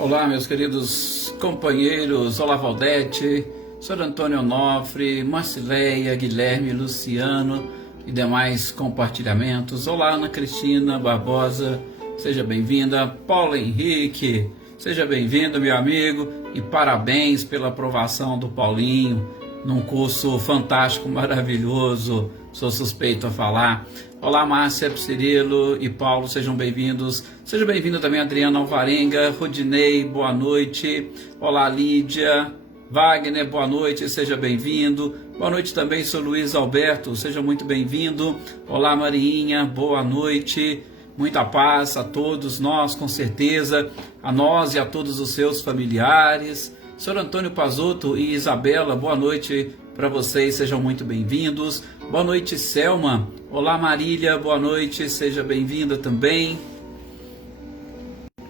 Olá, meus queridos companheiros, olá Valdete, Sr. Antônio Onofre, Marcileia, Guilherme, Luciano e demais compartilhamentos. Olá, Ana Cristina Barbosa, seja bem-vinda. Paulo Henrique, seja bem-vindo, meu amigo, e parabéns pela aprovação do Paulinho num curso fantástico, maravilhoso, sou suspeito a falar. Olá, Márcia, Cirilo e Paulo, sejam bem-vindos. Seja bem-vindo também Adriana Alvarenga, Rodinei, boa noite. Olá, Lídia, Wagner, boa noite, seja bem-vindo. Boa noite também, sou Luiz Alberto, seja muito bem-vindo. Olá, Mariinha, boa noite. Muita paz a todos nós, com certeza, a nós e a todos os seus familiares. Sr. Antônio Pazotto e Isabela, boa noite para vocês, sejam muito bem-vindos. Boa noite, Selma. Olá, Marília, boa noite, seja bem-vinda também.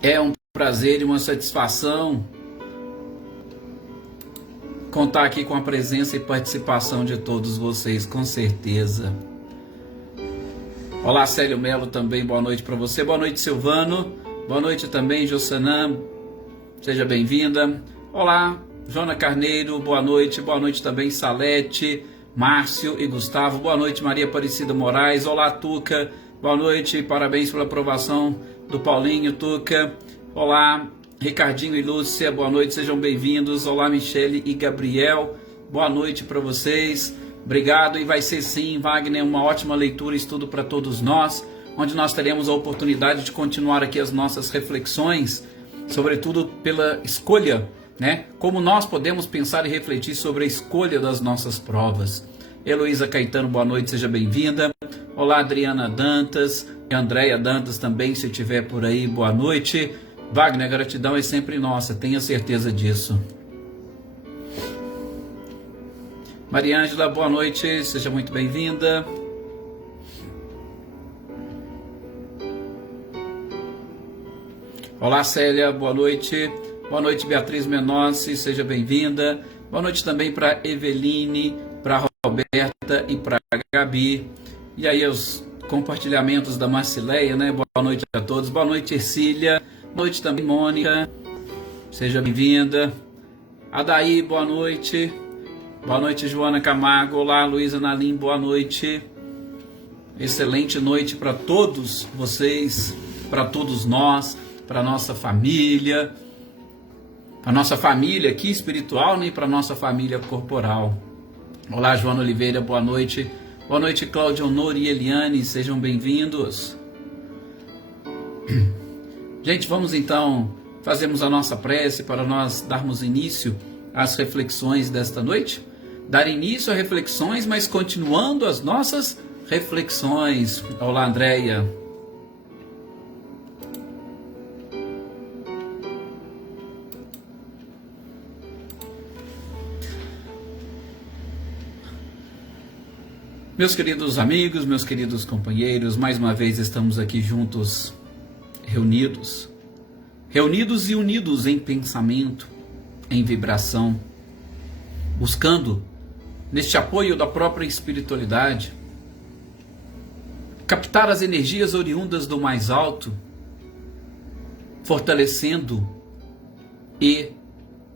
É um prazer e uma satisfação contar aqui com a presença e participação de todos vocês, com certeza. Olá, Célio Melo também, boa noite para você. Boa noite, Silvano. Boa noite também, Jossanã, seja bem-vinda. Olá, Jona Carneiro, boa noite também, Salete, Márcio e Gustavo, boa noite, Maria Aparecida Moraes, olá, Tuca, boa noite, parabéns pela aprovação do Paulinho, Tuca, olá, Ricardinho e Lúcia, boa noite, sejam bem-vindos, olá, Michele e Gabriel, boa noite para vocês, obrigado, e vai ser sim, Wagner, uma ótima leitura e estudo para todos nós, onde nós teremos a oportunidade de continuar aqui as nossas reflexões, sobretudo pela escolha, como nós podemos pensar e refletir sobre a escolha das nossas provas. Heloísa Caetano, boa noite, seja bem-vinda. Olá, Adriana Dantas e Andréia Dantas também, se estiver por aí, boa noite. Wagner, a gratidão é sempre nossa, tenha certeza disso. Maria Ângela, boa noite, seja muito bem-vinda. Olá, Célia, boa noite. Boa noite, Beatriz Menossi, seja bem-vinda. Boa noite também para Eveline, para Roberta e para Gabi. E aí os compartilhamentos da Marcileia, Boa noite a todos. Boa noite, Ercília. Boa noite também, Mônica. Seja bem-vinda. Adaí, boa noite. Boa noite, Joana Camargo. Olá, Luísa Nalim, boa noite. Excelente noite para todos vocês, para todos nós, para nossa família. Para nossa família aqui espiritual, e para nossa família corporal. Olá, Joana Oliveira, boa noite. Boa noite, Cláudia Honor e Eliane, sejam bem-vindos. Gente, vamos então fazermos a nossa prece para nós darmos início às reflexões desta noite. Dar início a reflexões, mas continuando as nossas reflexões. Olá, Andréia. Meus queridos amigos, meus queridos companheiros, mais uma vez estamos aqui juntos, reunidos e unidos em pensamento, em vibração, buscando, neste apoio da própria espiritualidade, captar as energias oriundas do mais alto, fortalecendo e,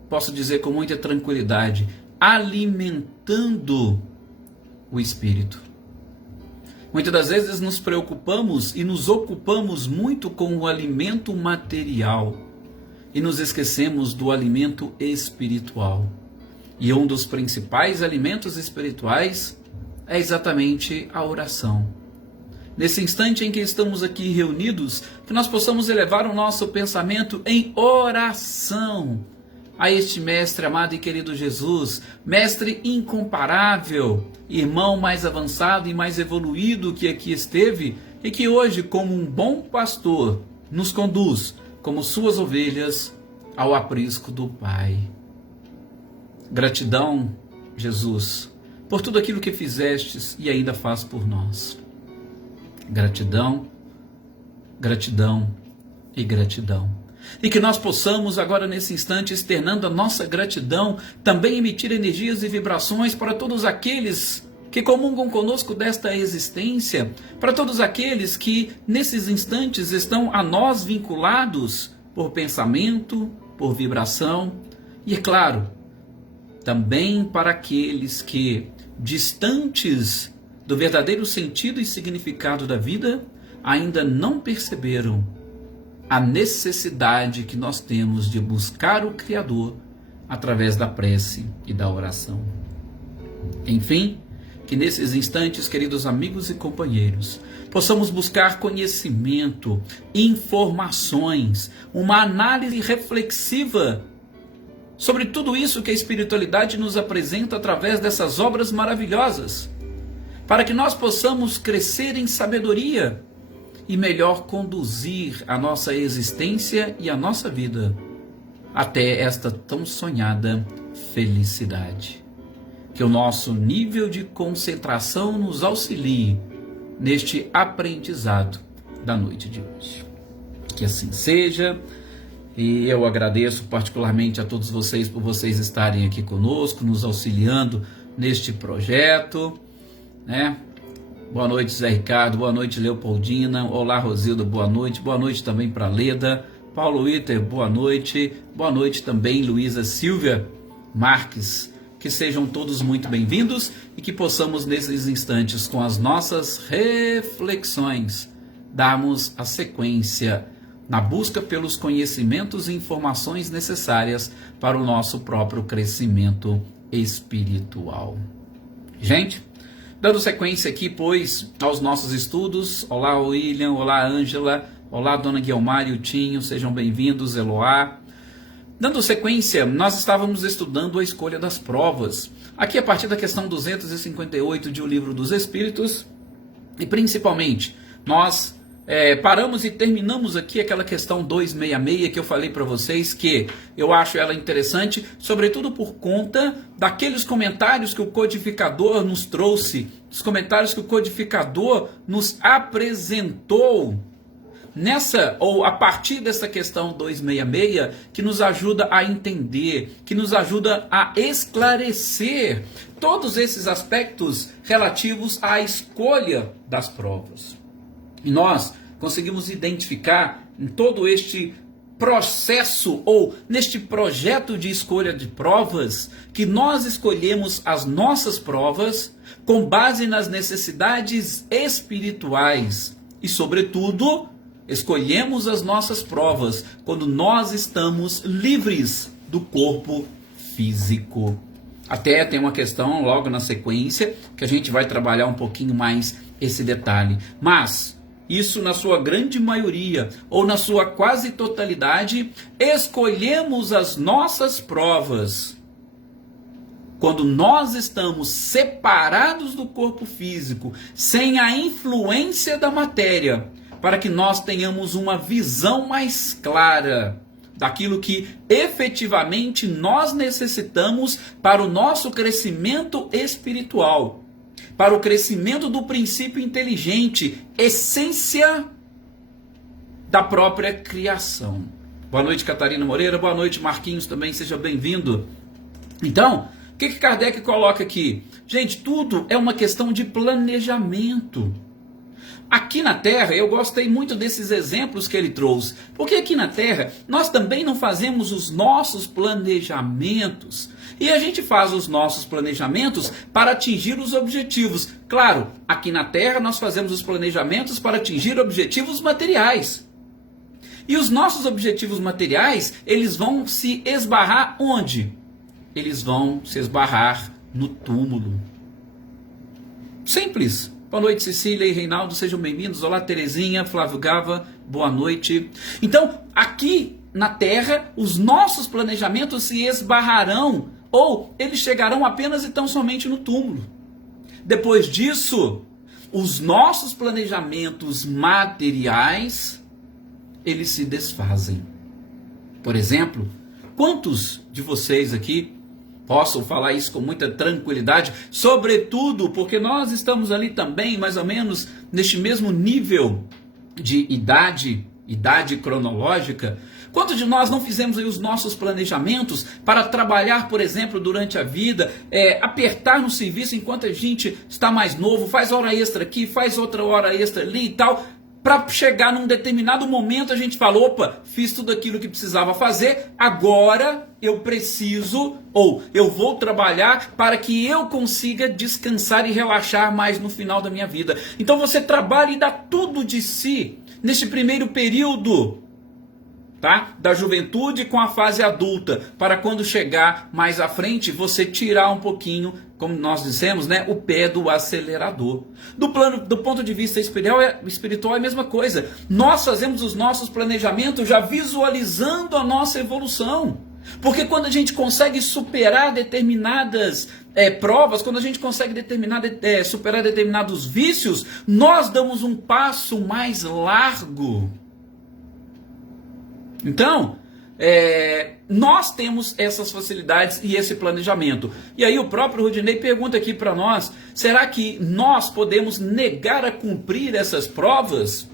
posso dizer com muita tranquilidade, alimentando o espírito. Muitas das vezes nos preocupamos e nos ocupamos muito com o alimento material e nos esquecemos do alimento espiritual. E um dos principais alimentos espirituais é exatamente a oração. Nesse instante em que estamos aqui reunidos, que nós possamos elevar o nosso pensamento em oração a este mestre amado e querido Jesus, mestre incomparável, irmão mais avançado e mais evoluído que aqui esteve e que hoje, como um bom pastor, nos conduz como suas ovelhas ao aprisco do Pai. Gratidão, Jesus, por tudo aquilo que fizestes e ainda faz por nós. Gratidão, gratidão e gratidão. E que nós possamos agora nesse instante, externando a nossa gratidão, também emitir energias e vibrações para todos aqueles que comungam conosco desta existência, para todos aqueles que nesses instantes estão a nós vinculados por pensamento, por vibração, e é claro, também para aqueles que, distantes do verdadeiro sentido e significado da vida, ainda não perceberam a necessidade que nós temos de buscar o Criador através da prece e da oração. Enfim, que nesses instantes, queridos amigos e companheiros, possamos buscar conhecimento, informações, uma análise reflexiva sobre tudo isso que a espiritualidade nos apresenta através dessas obras maravilhosas, para que nós possamos crescer em sabedoria e melhor conduzir a nossa existência e a nossa vida até esta tão sonhada felicidade. Que o nosso nível de concentração nos auxilie neste aprendizado da noite de hoje. Que assim seja, e eu agradeço particularmente a todos vocês por vocês estarem aqui conosco, nos auxiliando neste projeto, né? Boa noite, Zé Ricardo, boa noite, Leopoldina, olá, Rosilda, boa noite também para Leda, Paulo Witter, boa noite também, Luísa Silvia Marques. Que sejam todos muito bem-vindos e que possamos, nesses instantes, com as nossas reflexões, darmos a sequência na busca pelos conhecimentos e informações necessárias para o nosso próprio crescimento espiritual. Gente, dando sequência aqui, pois, aos nossos estudos, olá William, olá Ângela, olá Dona Guilmar e o Tinho, sejam bem-vindos, Eloá. Dando sequência, nós estávamos estudando a escolha das provas, aqui a partir da questão 258 de O Livro dos Espíritos, e principalmente, nós paramos e terminamos aqui aquela questão 266 que eu falei para vocês, que eu acho ela interessante, sobretudo por conta daqueles comentários que o codificador nos trouxe, os comentários que o codificador nos apresentou, nessa, ou a partir dessa questão 266, que nos ajuda a entender, que nos ajuda a esclarecer todos esses aspectos relativos à escolha das provas. E nós conseguimos identificar em todo este processo, ou neste projeto de escolha de provas, que nós escolhemos as nossas provas com base nas necessidades espirituais e, sobretudo, escolhemos as nossas provas quando nós estamos livres do corpo físico. Até tem uma questão logo na sequência que a gente vai trabalhar um pouquinho mais esse detalhe. Mas isso, na sua grande maioria ou na sua quase totalidade, escolhemos as nossas provas quando nós estamos separados do corpo físico, sem a influência da matéria, para que nós tenhamos uma visão mais clara daquilo que efetivamente nós necessitamos para o nosso crescimento espiritual, para o crescimento do princípio inteligente, essência da própria criação. Boa noite, Catarina Moreira, boa noite, Marquinhos, também seja bem-vindo. Então, o que Kardec coloca aqui? Gente, tudo é uma questão de planejamento. Aqui na Terra, eu gostei muito desses exemplos que ele trouxe, porque aqui na Terra nós também não fazemos os nossos planejamentos, e a gente faz os nossos planejamentos para atingir os objetivos. Claro, aqui na Terra nós fazemos os planejamentos para atingir objetivos materiais. E os nossos objetivos materiais, eles vão se esbarrar onde? Eles vão se esbarrar no túmulo. Simples. Boa noite, Cecília e Reinaldo, sejam bem-vindos. Olá, Terezinha, Flávio Gava, boa noite. Então, aqui na Terra, os nossos planejamentos se esbarrarão, ou eles chegarão apenas e tão somente no túmulo. Depois disso, os nossos planejamentos materiais, eles se desfazem. Por exemplo, quantos de vocês aqui posso falar isso com muita tranquilidade, sobretudo porque nós estamos ali também, mais ou menos, neste mesmo nível de idade cronológica. Quantos de nós não fizemos aí os nossos planejamentos para trabalhar, por exemplo, durante a vida, apertar no serviço enquanto a gente está mais novo, faz hora extra aqui, faz outra hora extra ali e tal, para chegar num determinado momento a gente fala, opa, fiz tudo aquilo que precisava fazer, agora eu preciso, ou eu vou trabalhar para que eu consiga descansar e relaxar mais no final da minha vida. Então você trabalha e dá tudo de si neste primeiro período, tá? Da juventude com a fase adulta, para quando chegar mais à frente, você tirar um pouquinho, como nós dissemos, né, o pé do acelerador. Do ponto de vista espiritual é a mesma coisa. Nós fazemos os nossos planejamentos já visualizando a nossa evolução. Porque quando a gente consegue superar determinadas provas, quando a gente consegue superar determinados vícios, nós damos um passo mais largo. Então, nós temos essas facilidades e esse planejamento. E aí o próprio Rudinei pergunta aqui para nós, será que nós podemos negar a cumprir essas provas?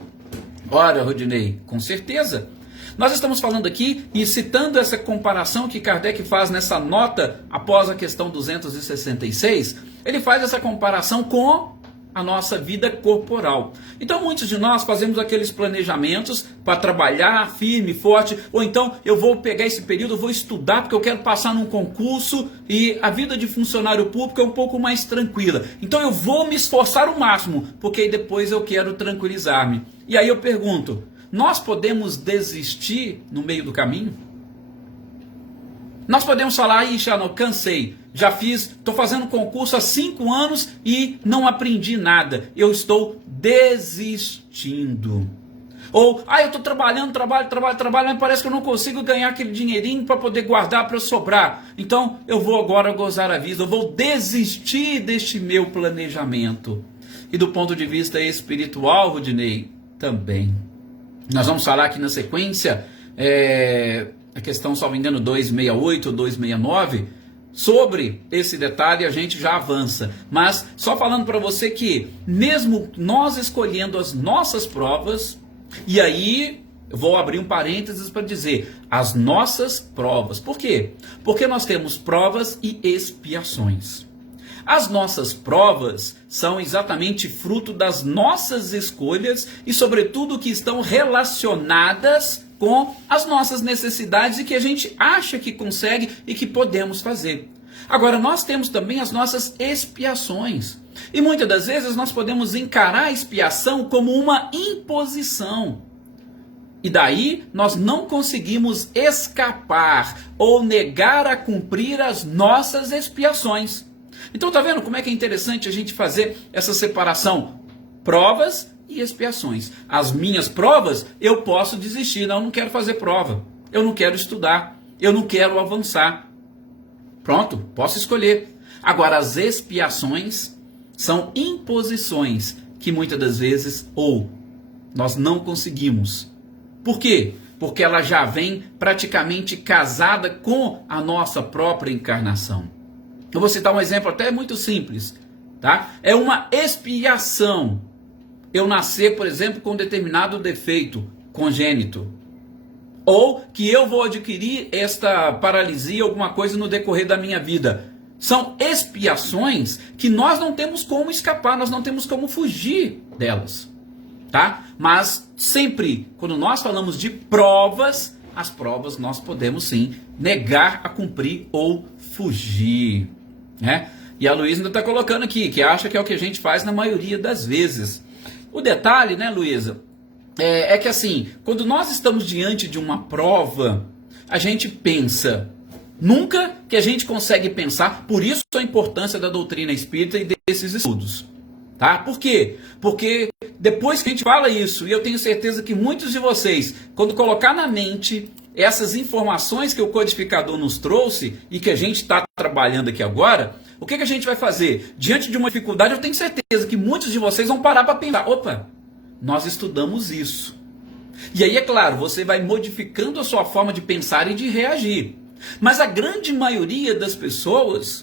Ora, Rudinei, com certeza. Nós estamos falando aqui e citando essa comparação que Kardec faz nessa nota após a questão 266, ele faz essa comparação com a nossa vida corporal. Então muitos de nós fazemos aqueles planejamentos para trabalhar firme, forte, ou então eu vou pegar esse período, eu vou estudar porque eu quero passar num concurso e a vida de funcionário público é um pouco mais tranquila. Então eu vou me esforçar o máximo, porque aí depois eu quero tranquilizar-me. E aí eu pergunto, nós podemos desistir no meio do caminho? Nós podemos falar, já não cansei, já fiz, estou fazendo concurso há 5 anos e não aprendi nada, eu estou desistindo. Ou, eu estou trabalhando, mas parece que eu não consigo ganhar aquele dinheirinho para poder guardar, para sobrar. Então eu vou agora gozar a vida, eu vou desistir deste meu planejamento. E do ponto de vista espiritual, Rudinei, também. Nós vamos falar aqui na sequência, a questão, salvo engano, 268 ou 269, sobre esse detalhe a gente já avança. Mas só falando para você que, mesmo nós escolhendo as nossas provas, e aí eu vou abrir um parênteses para dizer, as nossas provas. Por quê? Porque nós temos provas e expiações. As nossas provas são exatamente fruto das nossas escolhas e, sobretudo, que estão relacionadas com as nossas necessidades e que a gente acha que consegue e que podemos fazer. Agora, nós temos também as nossas expiações. E muitas das vezes nós podemos encarar a expiação como uma imposição. E daí nós não conseguimos escapar ou negar a cumprir as nossas expiações. Então tá vendo como é que é interessante a gente fazer essa separação? Provas e expiações. As minhas provas, eu posso desistir. Não, eu não quero fazer prova. Eu não quero estudar. Eu não quero avançar. Pronto, posso escolher. Agora, as expiações são imposições que muitas das vezes, ou nós não conseguimos. Por quê? Porque ela já vem praticamente casada com a nossa própria encarnação. Eu vou citar um exemplo até muito simples, tá? É uma expiação eu nascer, por exemplo, com um determinado defeito congênito, ou que eu vou adquirir esta paralisia, alguma coisa no decorrer da minha vida. São expiações que nós não temos como escapar, nós não temos como fugir delas, tá? Mas sempre, quando nós falamos de provas, as provas nós podemos sim negar a cumprir ou fugir, né? E a Luísa ainda está colocando aqui, que acha que é o que a gente faz na maioria das vezes. O detalhe, né, Luísa, é que assim, quando nós estamos diante de uma prova, a gente pensa, nunca que a gente consegue pensar, por isso a importância da doutrina espírita e desses estudos. Tá? Por quê? Porque depois que a gente fala isso, e eu tenho certeza que muitos de vocês, quando colocar na mente essas informações que o codificador nos trouxe e que a gente está trabalhando aqui agora, o que a gente vai fazer? Diante de uma dificuldade, eu tenho certeza que muitos de vocês vão parar para pensar, opa, nós estudamos isso. E aí, é claro, você vai modificando a sua forma de pensar e de reagir. Mas a grande maioria das pessoas,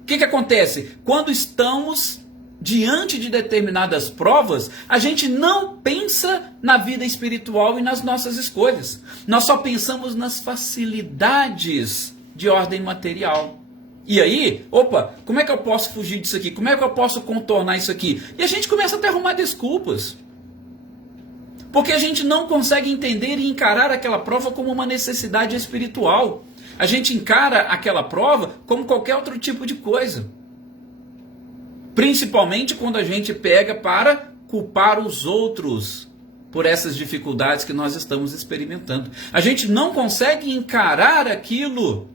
o que acontece? Quando estamos diante de determinadas provas, a gente não pensa na vida espiritual e nas nossas escolhas. Nós só pensamos nas facilidades de ordem material. E aí, opa, como é que eu posso fugir disso aqui? Como é que eu posso contornar isso aqui? E a gente começa até a arrumar desculpas. Porque a gente não consegue entender e encarar aquela prova como uma necessidade espiritual. A gente encara aquela prova como qualquer outro tipo de coisa. Principalmente quando a gente pega para culpar os outros por essas dificuldades que nós estamos experimentando. A gente não consegue encarar aquilo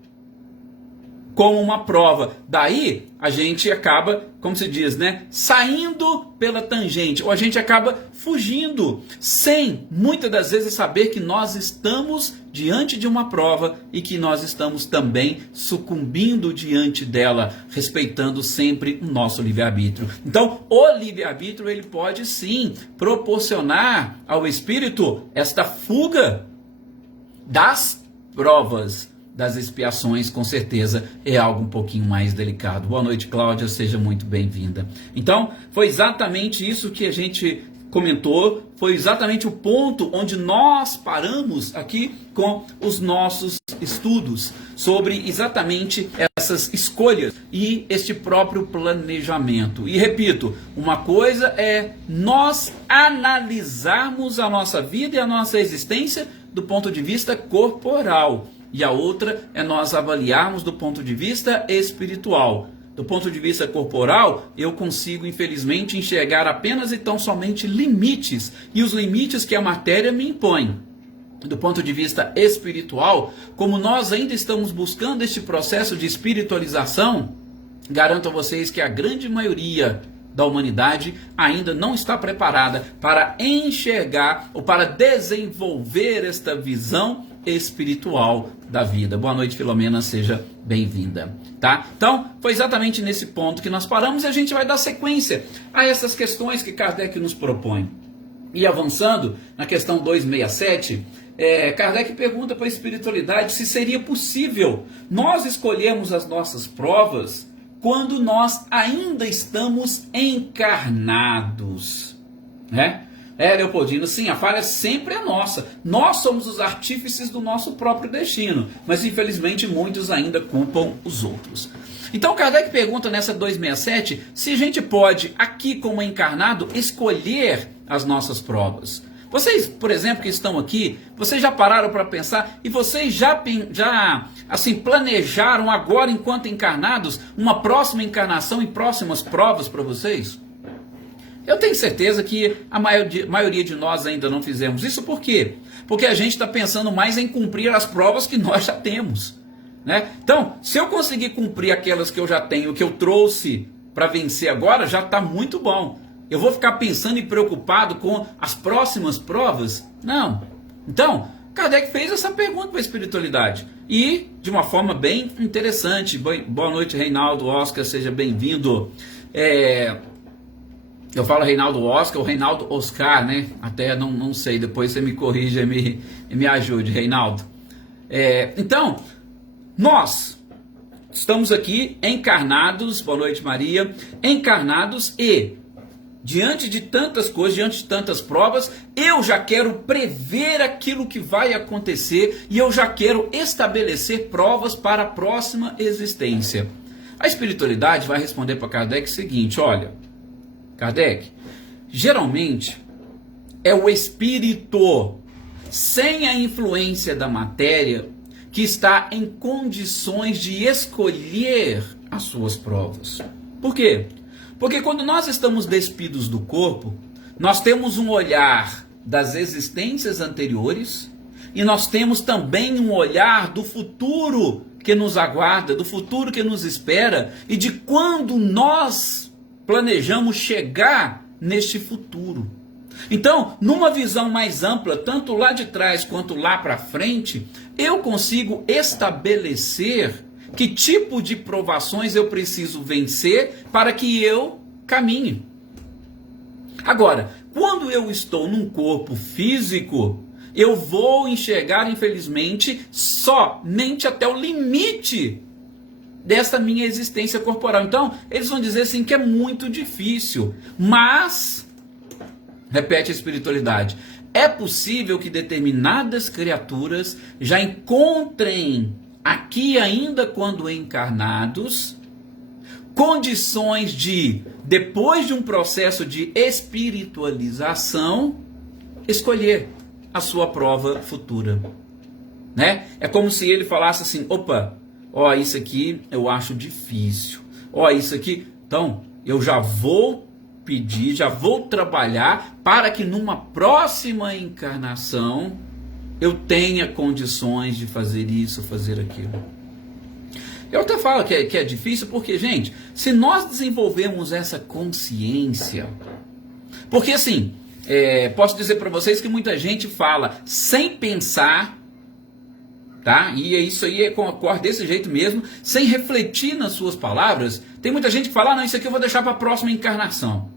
como uma prova. Daí a gente acaba, como se diz, saindo pela tangente, ou a gente acaba fugindo, sem muitas das vezes saber que nós estamos diante de uma prova e que nós estamos também sucumbindo diante dela, respeitando sempre o nosso livre-arbítrio. Então, o livre-arbítrio ele pode sim proporcionar ao espírito esta fuga das provas, das expiações, com certeza é algo um pouquinho mais delicado. Boa noite, Cláudia, seja muito bem-vinda. Então, foi exatamente isso que a gente comentou, foi exatamente o ponto onde nós paramos aqui com os nossos estudos sobre exatamente essas escolhas e este próprio planejamento. E repito, uma coisa é nós analisarmos a nossa vida e a nossa existência do ponto de vista corporal. E a outra é nós avaliarmos do ponto de vista espiritual. Do ponto de vista corporal, eu consigo, infelizmente, enxergar apenas e tão somente limites. E os limites que a matéria me impõe. Do ponto de vista espiritual, como nós ainda estamos buscando este processo de espiritualização, garanto a vocês que a grande maioria da humanidade ainda não está preparada para enxergar ou para desenvolver esta visão espiritual da vida. Boa noite, Filomena, seja bem-vinda, tá? Então, foi exatamente nesse ponto que nós paramos e a gente vai dar sequência a essas questões que Kardec nos propõe. E avançando na questão 267, Kardec pergunta para a espiritualidade se seria possível nós escolhermos as nossas provas quando nós ainda estamos encarnados, né? Leopoldino, sim, a falha sempre é nossa. Nós somos os artífices do nosso próprio destino, mas infelizmente muitos ainda culpam os outros. Então Kardec pergunta nessa 267 se a gente pode, aqui como encarnado, escolher as nossas provas. Vocês, por exemplo, que estão aqui, vocês já pararam para pensar e vocês já assim, planejaram agora, enquanto encarnados, uma próxima encarnação e próximas provas para vocês? Eu tenho certeza que a maioria de nós ainda não fizemos isso. Por quê? Porque a gente está pensando mais em cumprir as provas que nós já temos, né? Então, se eu conseguir cumprir aquelas que eu já tenho, que eu trouxe para vencer agora, já está muito bom. Eu vou ficar pensando e preocupado com as próximas provas? Não. Então, Kardec fez essa pergunta para a espiritualidade. E de uma forma bem interessante. Boa noite, Reinaldo, Oscar, seja bem-vindo. Eu falo Reinaldo Oscar ou Reinaldo Oscar, né? Até não sei, depois você me corrija e me ajude, Reinaldo. Então, nós estamos aqui encarnados, boa noite, Maria, encarnados e, diante de tantas coisas, diante de tantas provas, eu já quero prever aquilo que vai acontecer e eu já quero estabelecer provas para a próxima existência. A espiritualidade vai responder para Kardec o seguinte, olha, Kardec, geralmente é o espírito sem a influência da matéria que está em condições de escolher as suas provas. Por quê? Porque quando nós estamos despidos do corpo, nós temos um olhar das existências anteriores e nós temos também um olhar do futuro que nos aguarda, do futuro que nos espera e de quando nós planejamos chegar neste futuro. Então, numa visão mais ampla, tanto lá de trás quanto lá para frente, eu consigo estabelecer que tipo de provações eu preciso vencer para que eu caminhe. Agora, quando eu estou num corpo físico, eu vou enxergar, infelizmente, somente até o limite dessa minha existência corporal. Então, eles vão dizer assim que é muito difícil, mas, repete a espiritualidade, é possível que determinadas criaturas já encontrem aqui ainda quando encarnados, condições de, depois de um processo de espiritualização, escolher a sua prova futura, né? É como se ele falasse assim, opa, ó, isso aqui eu acho difícil, ó, isso aqui, então eu já vou pedir, já vou trabalhar para que numa próxima encarnação eu tenha condições de fazer isso, fazer aquilo. Eu até falo que é difícil porque, gente, se nós desenvolvermos essa consciência, porque assim, posso dizer para vocês que muita gente fala sem pensar, tá? E isso aí ocorre desse jeito mesmo, sem refletir nas suas palavras. Tem muita gente que fala, não, isso aqui eu vou deixar para a próxima encarnação.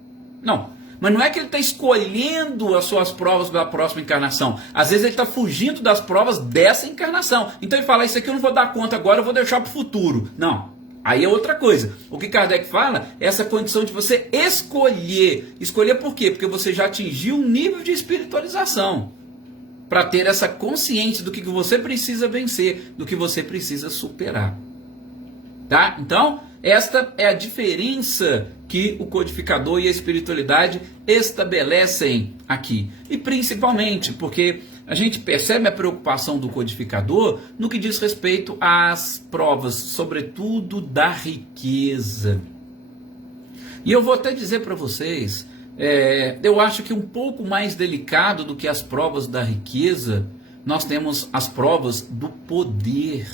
Não, mas não é que ele está escolhendo as suas provas da próxima encarnação. Às vezes ele está fugindo das provas dessa encarnação. Então ele fala, isso aqui eu não vou dar conta agora, eu vou deixar para o futuro. Não, aí é outra coisa. O que Kardec fala é essa condição de você escolher. Escolher por quê? Porque você já atingiu um nível de espiritualização. Para ter essa consciência do que você precisa vencer, do que você precisa superar. Tá? Então, esta é a diferença que o codificador e a espiritualidade estabelecem aqui. E principalmente porque a gente percebe a preocupação do codificador no que diz respeito às provas, sobretudo da riqueza. E eu vou até dizer para vocês, eu acho que um pouco mais delicado do que as provas da riqueza, nós temos as provas do poder.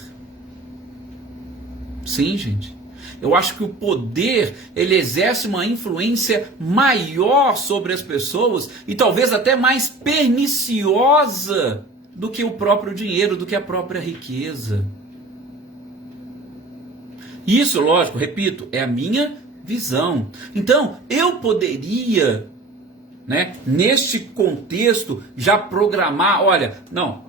Sim, gente. Eu acho que o poder, ele exerce uma influência maior sobre as pessoas e talvez até mais perniciosa do que o próprio dinheiro, do que a própria riqueza. Isso, lógico, repito, é a minha visão. Então, eu poderia, neste contexto, já programar, olha, não,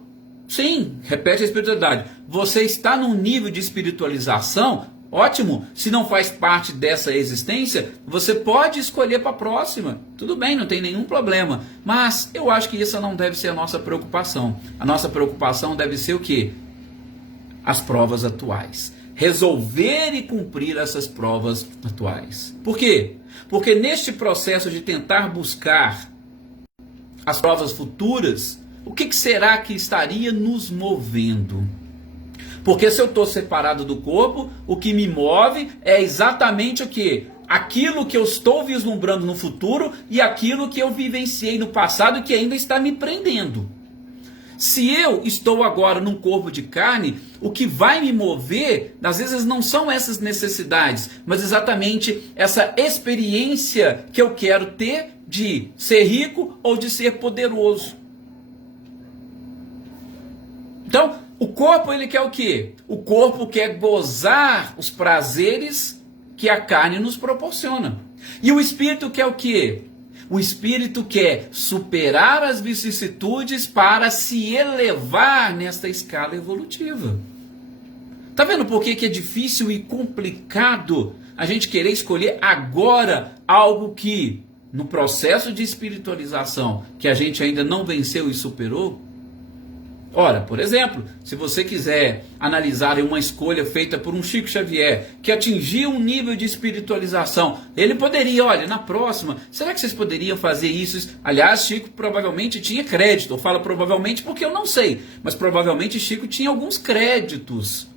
sim, repete a espiritualidade, você está num nível de espiritualização, ótimo, se não faz parte dessa existência, você pode escolher para a próxima, tudo bem, não tem nenhum problema, mas eu acho que isso não deve ser a nossa preocupação. A nossa preocupação deve ser o quê? As provas atuais. Resolver e cumprir essas provas atuais. Por quê? Porque neste processo de tentar buscar as provas futuras, o que será que estaria nos movendo? Porque se eu estou separado do corpo, o que me move é exatamente o quê? Aquilo que eu estou vislumbrando no futuro e aquilo que eu vivenciei no passado e que ainda está me prendendo. Se eu estou agora num corpo de carne, o que vai me mover, às vezes não são essas necessidades, mas exatamente essa experiência que eu quero ter de ser rico ou de ser poderoso. Então, o corpo, ele quer o quê? O corpo quer gozar os prazeres que a carne nos proporciona. E o espírito quer o quê? O espírito quer superar as vicissitudes para se elevar nesta escala evolutiva. Tá vendo por que é difícil e complicado a gente querer escolher agora algo que, no processo de espiritualização, que a gente ainda não venceu e superou? Ora, por exemplo, se você quiser analisar uma escolha feita por um Chico Xavier que atingiu um nível de espiritualização, ele poderia, olha, na próxima, será que vocês poderiam fazer isso? Aliás, Chico provavelmente tinha crédito. Eu falo provavelmente porque eu não sei, mas provavelmente Chico tinha alguns créditos.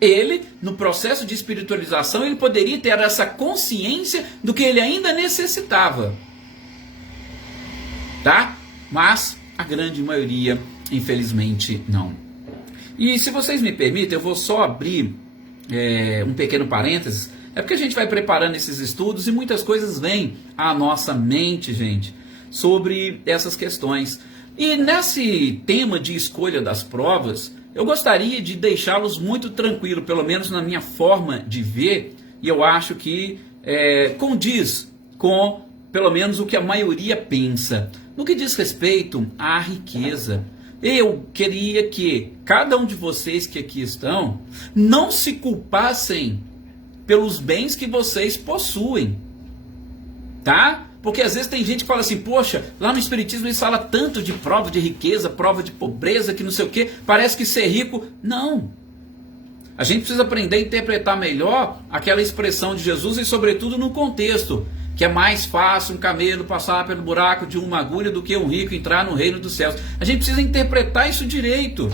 Ele, no processo de espiritualização, ele poderia ter essa consciência do que ele ainda necessitava. Tá? Mas a grande maioria, infelizmente, não. E se vocês me permitem, eu vou só abrir um pequeno parênteses. É porque a gente vai preparando esses estudos e muitas coisas vêm à nossa mente, gente, sobre essas questões. E nesse tema de escolha das provas, eu gostaria de deixá-los muito tranquilo, pelo menos na minha forma de ver, e eu acho que condiz com, pelo menos, o que a maioria pensa. No que diz respeito à riqueza, eu queria que cada um de vocês que aqui estão não se culpassem pelos bens que vocês possuem, tá? Porque às vezes tem gente que fala assim, poxa, lá no Espiritismo eles falam tanto de prova de riqueza, prova de pobreza, que não sei o que, parece que ser rico... Não. A gente precisa aprender a interpretar melhor aquela expressão de Jesus e sobretudo no contexto, que é mais fácil um camelo passar pelo buraco de uma agulha do que um rico entrar no reino dos céus. A gente precisa interpretar isso direito.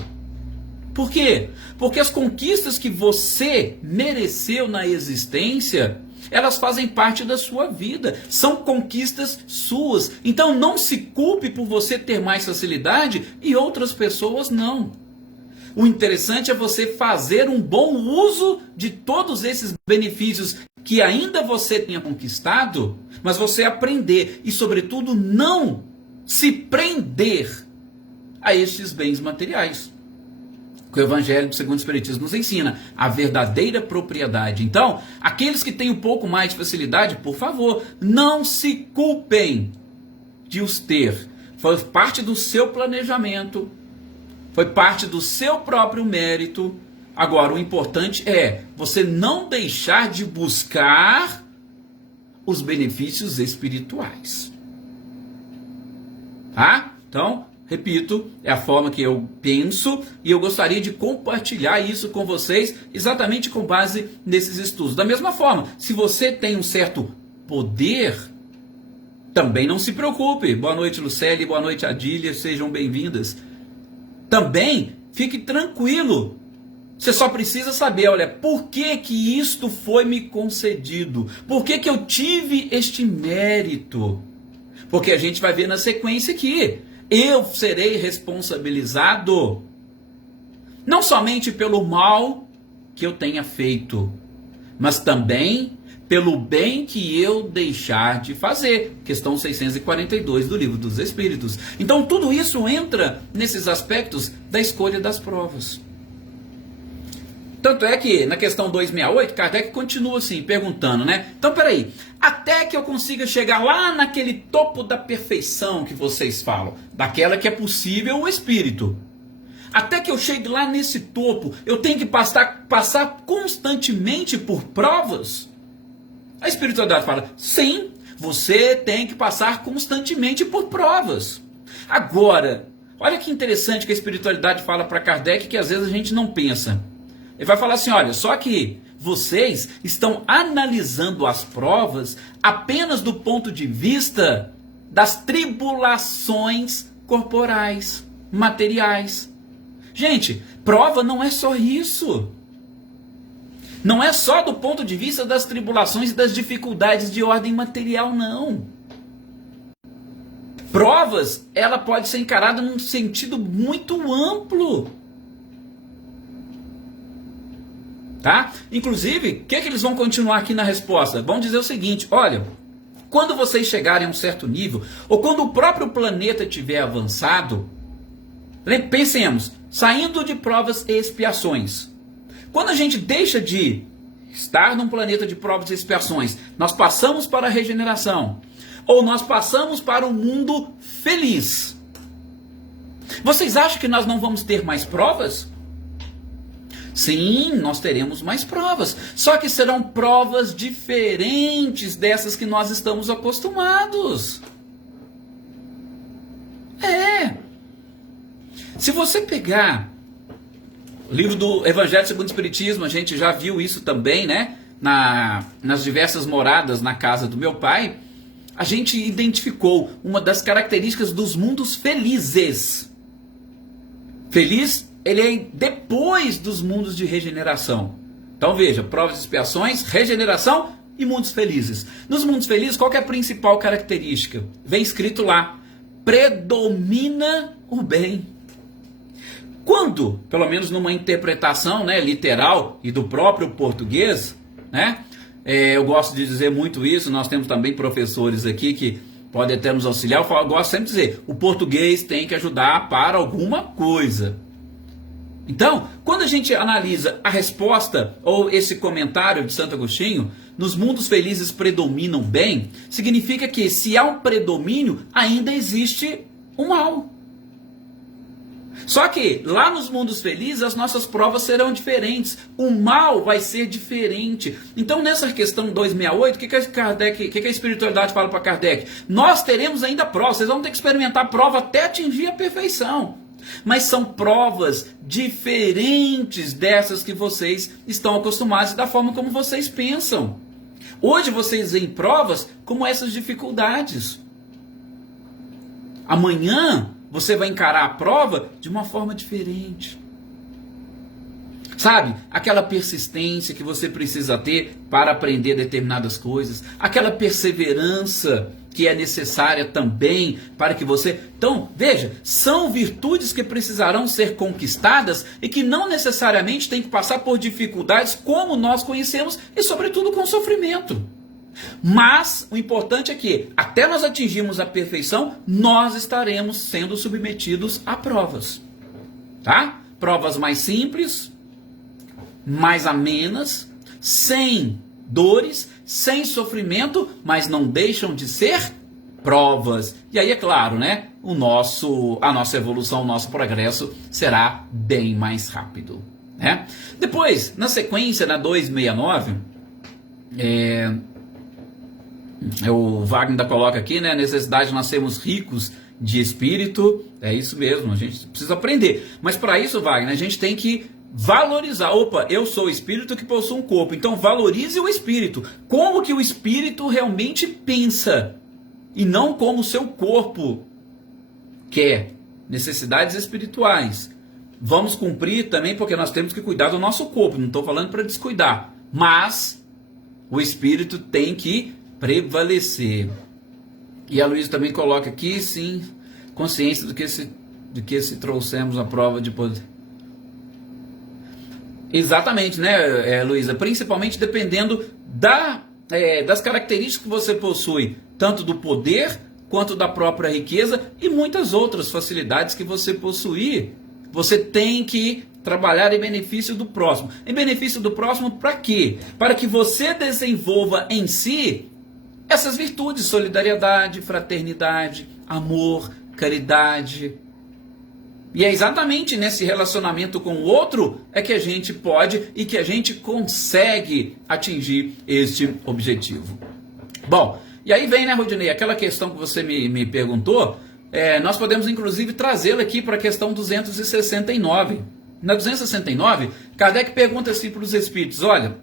Por quê? Porque as conquistas que você mereceu na existência, elas fazem parte da sua vida, são conquistas suas. Então não se culpe por você ter mais facilidade e outras pessoas não. O interessante é você fazer um bom uso de todos esses benefícios que ainda você tenha conquistado, mas você aprender e, sobretudo, não se prender a estes bens materiais. Que o Evangelho segundo o Espiritismo nos ensina, a verdadeira propriedade. Então, aqueles que têm um pouco mais de facilidade, por favor, não se culpem de os ter. Foi parte do seu planejamento, foi parte do seu próprio mérito. Agora, o importante é você não deixar de buscar os benefícios espirituais. Tá? Então, repito, é a forma que eu penso e eu gostaria de compartilhar isso com vocês exatamente com base nesses estudos. Da mesma forma, se você tem um certo poder, também não se preocupe. Boa noite, Lucélia, boa noite, Adília, sejam bem-vindas. Também fique tranquilo. Você só precisa saber, olha, por que que isto foi me concedido? Por que que eu tive este mérito? Porque a gente vai ver na sequência aqui. Eu serei responsabilizado não somente pelo mal que eu tenha feito, mas também pelo bem que eu deixar de fazer. Questão 642 do Livro dos Espíritos. Então tudo isso entra nesses aspectos da escolha das provas. Tanto é que na questão 268, Kardec continua assim, perguntando, né? Então, peraí, até que eu consiga chegar lá naquele topo da perfeição que vocês falam, daquela que é possível o espírito. Até que eu chegue lá nesse topo, eu tenho que passar constantemente por provas? A espiritualidade fala, sim, você tem que passar constantemente por provas. Agora, olha que interessante que a espiritualidade fala para Kardec que às vezes a gente não pensa. Ele vai falar assim, olha, só que vocês estão analisando as provas apenas do ponto de vista das tribulações corporais, materiais. Gente, prova não é só isso. Não é só do ponto de vista das tribulações e das dificuldades de ordem material, não. Provas, ela pode ser encarada num sentido muito amplo. Tá? Inclusive, o que eles vão continuar aqui na resposta? Vão dizer o seguinte, olha, quando vocês chegarem a um certo nível, ou quando o próprio planeta tiver avançado, pensemos, saindo de provas e expiações. Quando a gente deixa de estar num planeta de provas e expiações, nós passamos para a regeneração, ou nós passamos para um mundo feliz. Vocês acham que nós não vamos ter mais provas? Sim, nós teremos mais provas, só que serão provas diferentes dessas que nós estamos acostumados. Se você pegar o livro do Evangelho segundo o Espiritismo, a gente já viu isso também, né? Nas diversas moradas na casa do meu pai, a gente identificou uma das características dos mundos felizes. Feliz, ele é depois dos mundos de regeneração. Então veja, provas e expiações, regeneração e mundos felizes. Nos mundos felizes, qual que é a principal característica? Vem escrito lá, predomina o bem. Quando, pelo menos numa interpretação, né, literal e do próprio português, né, eu gosto de dizer muito isso, nós temos também professores aqui que podem até nos auxiliar, eu gosto sempre de dizer, o português tem que ajudar para alguma coisa. Então, quando a gente analisa a resposta ou esse comentário de Santo Agostinho, nos mundos felizes predominam o bem, significa que se há um predomínio, ainda existe o mal. Só que lá nos mundos felizes as nossas provas serão diferentes, o mal vai ser diferente. Então nessa questão 268, o que a espiritualidade fala para Kardec? Nós teremos ainda provas, vocês vão ter que experimentar a prova até atingir a perfeição. Mas são provas diferentes dessas que vocês estão acostumados e da forma como vocês pensam. Hoje vocês veem provas como essas dificuldades. Amanhã você vai encarar a prova de uma forma diferente. Sabe? Aquela persistência que você precisa ter para aprender determinadas coisas. Aquela perseverança que é necessária também para que você... Então, veja, são virtudes que precisarão ser conquistadas e que não necessariamente tem que passar por dificuldades como nós conhecemos e, sobretudo, com sofrimento. Mas o importante é que, até nós atingirmos a perfeição, nós estaremos sendo submetidos a provas. Tá? Provas mais simples, mais amenas, sem dores, sem sofrimento, mas não deixam de ser provas. E aí é claro, né? A nossa evolução, o nosso progresso será bem mais rápido, né? Depois, na sequência, na 269, o Wagner ainda coloca aqui, né? A necessidade de nós sermos ricos de espírito. É isso mesmo, a gente precisa aprender. Mas para isso, Wagner, a gente tem que valorizar. Opa, eu sou o espírito que possui um corpo. Então valorize o espírito. Como que o espírito realmente pensa. E não como o seu corpo quer. Necessidades espirituais. Vamos cumprir também porque nós temos que cuidar do nosso corpo. Não estou falando para descuidar. Mas o espírito tem que prevalecer. E a Luísa também coloca aqui, sim, consciência de que se trouxemos a prova de poder. Exatamente, né, Luísa? Principalmente dependendo das características que você possui, tanto do poder quanto da própria riqueza e muitas outras facilidades que você possuir. Você tem que trabalhar em benefício do próximo. Em benefício do próximo para quê? Para que você desenvolva em si essas virtudes: solidariedade, fraternidade, amor, caridade. E é exatamente nesse relacionamento com o outro é que a gente pode e que a gente consegue atingir este objetivo. Bom, e aí vem, né, Rodinei, aquela questão que você me perguntou, nós podemos inclusive trazê-la aqui para a questão 269. Na 269, Kardec pergunta assim para os espíritos: olha,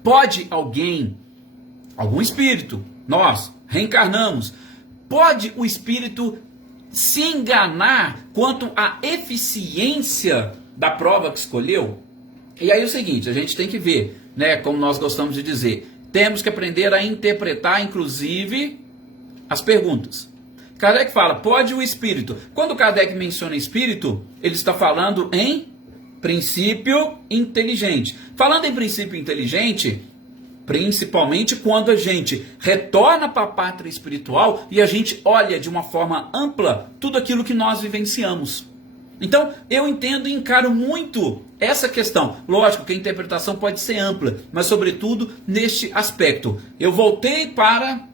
pode algum espírito, nós reencarnamos, pode o espírito se enganar quanto à eficiência da prova que escolheu? E aí é o seguinte, a gente tem que ver, né, como nós gostamos de dizer, temos que aprender a interpretar, inclusive, as perguntas. Kardec fala, pode o espírito. Quando Kardec menciona espírito, ele está falando em princípio inteligente. Falando em princípio inteligente, principalmente quando a gente retorna para a pátria espiritual e a gente olha de uma forma ampla tudo aquilo que nós vivenciamos. Então, eu entendo e encaro muito essa questão. Lógico que a interpretação pode ser ampla, mas sobretudo neste aspecto. Eu voltei para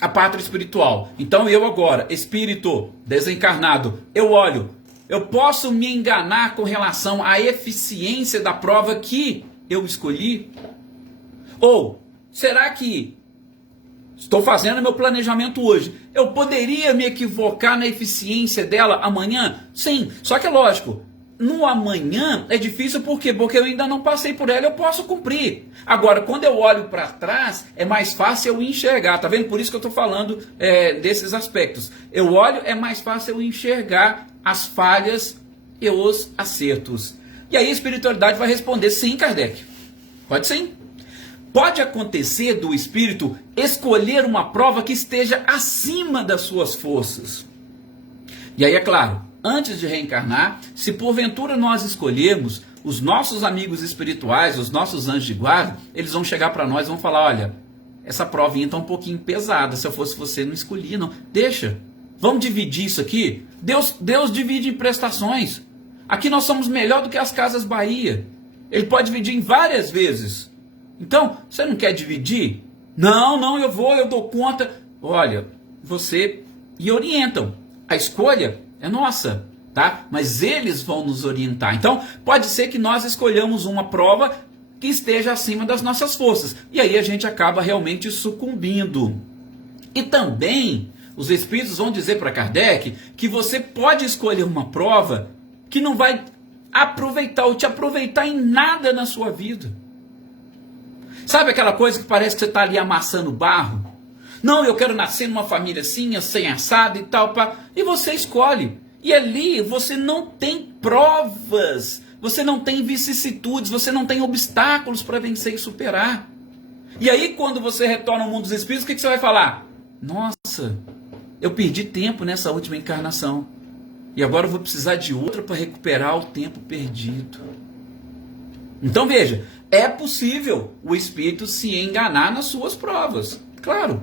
a pátria espiritual. Então eu agora, espírito desencarnado, eu olho. Eu posso me enganar com relação à eficiência da prova que eu escolhi? Ou, será que estou fazendo meu planejamento hoje, eu poderia me equivocar na eficiência dela amanhã? Sim, só que é lógico, no amanhã é difícil porque eu ainda não passei por ela, eu posso cumprir. Agora, quando eu olho para trás, é mais fácil eu enxergar, tá vendo? Por isso que eu estou falando desses aspectos. Eu olho, é mais fácil eu enxergar as falhas e os acertos. E aí a espiritualidade vai responder, sim, Kardec. Pode sim. Pode acontecer do espírito escolher uma prova que esteja acima das suas forças. E aí, é claro, antes de reencarnar, se porventura nós escolhermos, os nossos amigos espirituais, os nossos anjos de guarda, eles vão chegar para nós e vão falar, olha, essa provinha está um pouquinho pesada, se eu fosse você não escolhia, não. Deixa, vamos dividir isso aqui. Deus divide em prestações. Aqui nós somos melhor do que as Casas Bahia. Ele pode dividir em várias vezes. Então, você não quer dividir? Não, eu dou conta. Olha, você... E orientam. A escolha é nossa, tá? Mas eles vão nos orientar. Então, pode ser que nós escolhamos uma prova que esteja acima das nossas forças. E aí a gente acaba realmente sucumbindo. E também, os espíritos vão dizer para Kardec que você pode escolher uma prova que não vai aproveitar ou te aproveitar em nada na sua vida. Sabe aquela coisa que parece que você está ali amassando barro? Não, eu quero nascer numa família assim, sem assado e tal, pá. E você escolhe. E ali você não tem provas, você não tem vicissitudes, você não tem obstáculos para vencer e superar. E aí quando você retorna ao mundo dos espíritos, o que você vai falar? Nossa, eu perdi tempo nessa última encarnação. E agora eu vou precisar de outra para recuperar o tempo perdido. Então veja, é possível o espírito se enganar nas suas provas. Claro,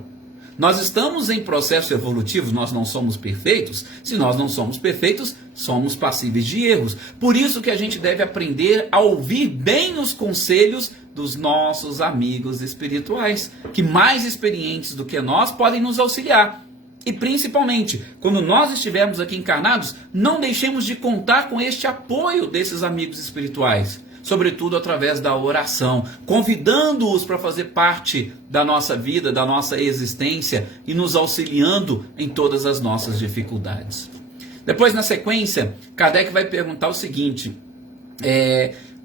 nós estamos em processo evolutivo, nós não somos perfeitos. Se nós não somos perfeitos, somos passíveis de erros. Por isso que a gente deve aprender a ouvir bem os conselhos dos nossos amigos espirituais, que mais experientes do que nós podem nos auxiliar. E principalmente, quando nós estivermos aqui encarnados, não deixemos de contar com este apoio desses amigos espirituais, sobretudo através da oração, convidando-os para fazer parte da nossa vida, da nossa existência e nos auxiliando em todas as nossas dificuldades. Depois, na sequência, Kardec vai perguntar o seguinte: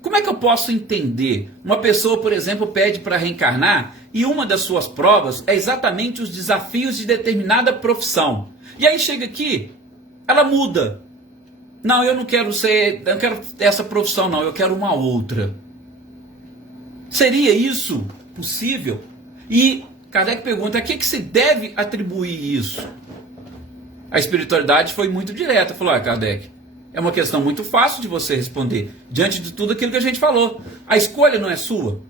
como é que eu posso entender? Uma pessoa, por exemplo, pede para reencarnar e uma das suas provas é exatamente os desafios de determinada profissão. E aí chega aqui, ela muda. Não, eu não quero essa profissão não, eu quero uma outra. Seria isso possível? E Kardec pergunta, a que se deve atribuir isso? A espiritualidade foi muito direta, falou, Kardec, é uma questão muito fácil de você responder, diante de tudo aquilo que a gente falou. A escolha não é sua.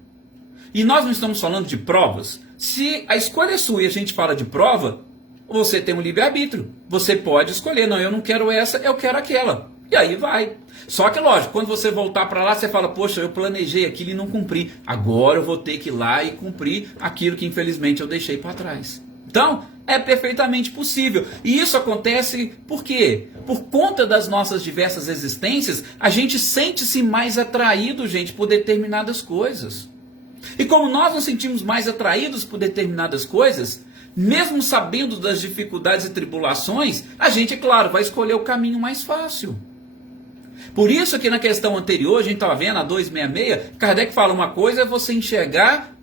E nós não estamos falando de provas. Se a escolha é sua e a gente fala de prova, você tem um livre-arbítrio. Você pode escolher, não, eu não quero essa, eu quero aquela. E aí vai. Só que lógico, quando você voltar para lá, você fala, poxa, eu planejei aquilo e não cumpri. Agora eu vou ter que ir lá e cumprir aquilo que infelizmente eu deixei para trás. Então, é perfeitamente possível. E isso acontece por quê? Por conta das nossas diversas existências, a gente sente-se mais atraído, gente, por determinadas coisas. E como nós nos sentimos mais atraídos por determinadas coisas, mesmo sabendo das dificuldades e tribulações, a gente, é claro, vai escolher o caminho mais fácil. Por isso que na questão anterior, a gente estava vendo, a 266, Kardec fala uma coisa é você enxergar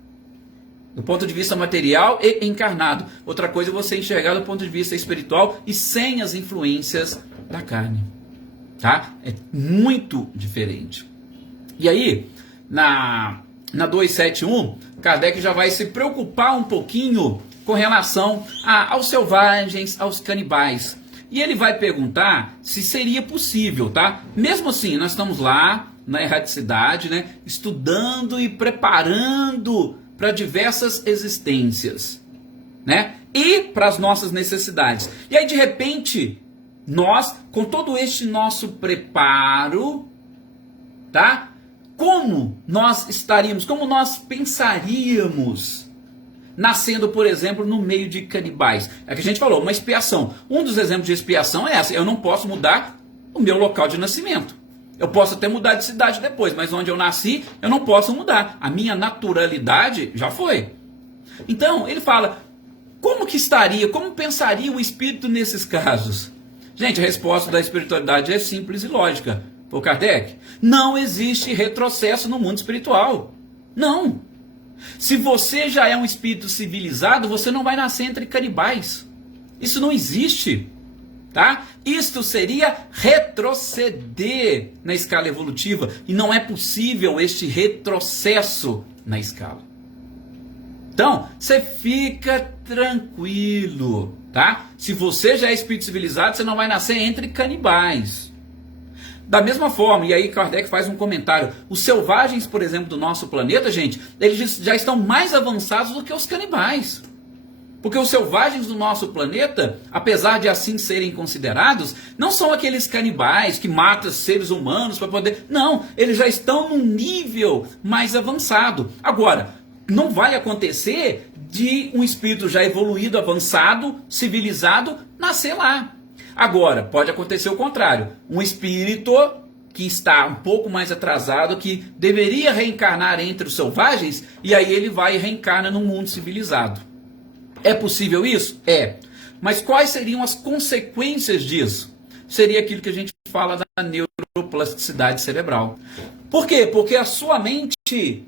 do ponto de vista material e encarnado. Outra coisa é você enxergar do ponto de vista espiritual e sem as influências da carne. Tá? É muito diferente. E aí, na 271, Kardec já vai se preocupar um pouquinho com relação aos selvagens, aos canibais. E ele vai perguntar se seria possível, tá? Mesmo assim, nós estamos lá na erraticidade, né? Estudando e preparando para diversas existências, né? E para as nossas necessidades. E aí, de repente, nós, com todo este nosso preparo, tá? Como nós estaríamos, como nós pensaríamos nascendo, por exemplo, no meio de canibais? É que a gente falou, uma expiação. Um dos exemplos de expiação é essa. Eu não posso mudar o meu local de nascimento. Eu posso até mudar de cidade depois, mas onde eu nasci, eu não posso mudar. A minha naturalidade já foi. Então, ele fala, como que estaria, como pensaria o espírito nesses casos? Gente, a resposta da espiritualidade é simples e lógica. Por Kardec, não existe retrocesso no mundo espiritual. Não. Se você já é um espírito civilizado, você não vai nascer entre canibais. Isso não existe. Tá? Isto seria retroceder na escala evolutiva. E não é possível este retrocesso na escala. Então, você fica tranquilo. Tá? Se você já é espírito civilizado, você não vai nascer entre canibais. Da mesma forma, e aí Kardec faz um comentário, os selvagens, por exemplo, do nosso planeta, gente, eles já estão mais avançados do que os canibais. Porque os selvagens do nosso planeta, apesar de assim serem considerados, não são aqueles canibais que matam seres humanos para poder... Não, eles já estão num nível mais avançado. Agora, não vai acontecer de um espírito já evoluído, avançado, civilizado, nascer lá. Agora, pode acontecer o contrário. Um espírito que está um pouco mais atrasado, que deveria reencarnar entre os selvagens, e aí ele vai e reencarna num mundo civilizado. É possível isso? É. Mas quais seriam as consequências disso? Seria aquilo que a gente fala da neuroplasticidade cerebral. Por quê? Porque a sua mente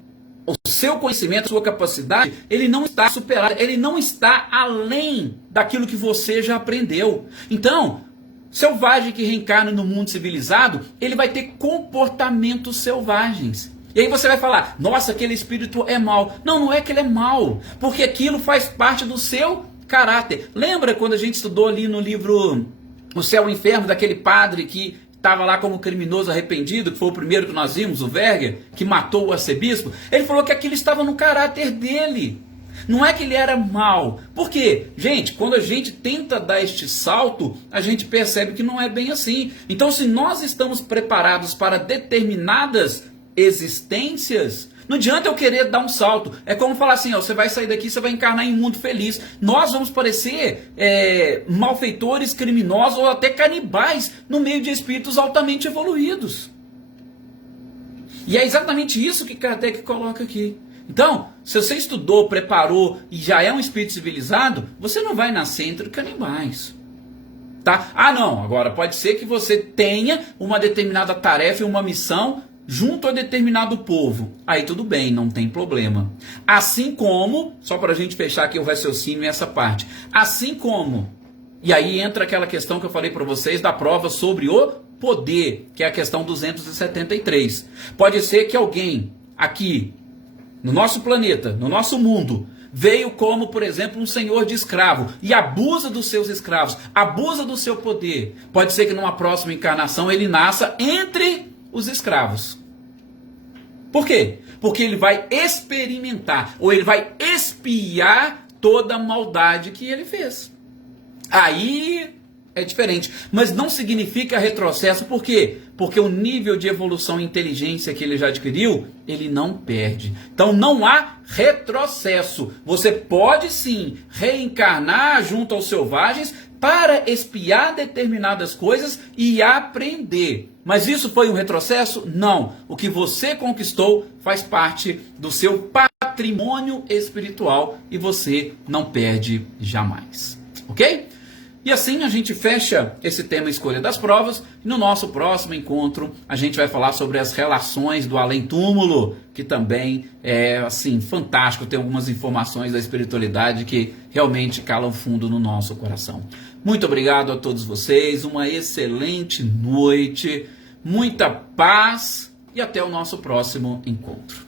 o seu conhecimento, a sua capacidade, ele não está superado, ele não está além daquilo que você já aprendeu. Então, selvagem que reencarna no mundo civilizado, ele vai ter comportamentos selvagens. E aí você vai falar, nossa, aquele espírito é mau. Não, não é que ele é mau, porque aquilo faz parte do seu caráter. Lembra quando a gente estudou ali no livro O Céu e o Inferno, daquele padre que estava lá como criminoso arrependido, que foi o primeiro que nós vimos, o Verger, que matou o arcebispo? Ele falou que aquilo estava no caráter dele. Não é que ele era mau. Por quê? Gente, quando a gente tenta dar este salto, a gente percebe que não é bem assim. Então, se nós estamos preparados para determinadas existências, não adianta eu querer dar um salto. É como falar assim, ó, você vai sair daqui, você vai encarnar em um mundo feliz. Nós vamos parecer malfeitores, criminosos ou até canibais no meio de espíritos altamente evoluídos. E é exatamente isso que Kardec coloca aqui. Então, se você estudou, preparou e já é um espírito civilizado, você não vai nascer entre canibais. Tá? Ah, não, agora pode ser que você tenha uma determinada tarefa e uma missão junto a determinado povo. Aí tudo bem, não tem problema. Assim como, só para a gente fechar aqui o raciocínio e essa parte, assim como, e aí entra aquela questão que eu falei para vocês da prova sobre o poder, que é a questão 273. Pode ser que alguém aqui, no nosso planeta, no nosso mundo, veio como, por exemplo, um senhor de escravo e abusa dos seus escravos, abusa do seu poder. Pode ser que numa próxima encarnação ele nasça entre os escravos. Por quê? Porque ele vai experimentar, ou ele vai espiar toda a maldade que ele fez. Aí é diferente, mas não significa retrocesso. Por quê? Porque o nível de evolução e inteligência que ele já adquiriu, ele não perde. Então não há retrocesso. Você pode sim reencarnar junto aos selvagens para espiar determinadas coisas e aprender. Mas isso foi um retrocesso? Não. O que você conquistou faz parte do seu patrimônio espiritual e você não perde jamais. Ok? E assim a gente fecha esse tema escolha das provas. E no nosso próximo encontro a gente vai falar sobre as relações do além-túmulo, que também é assim fantástico, tem algumas informações da espiritualidade que realmente calam fundo no nosso coração. Muito obrigado a todos vocês, uma excelente noite, muita paz e até o nosso próximo encontro.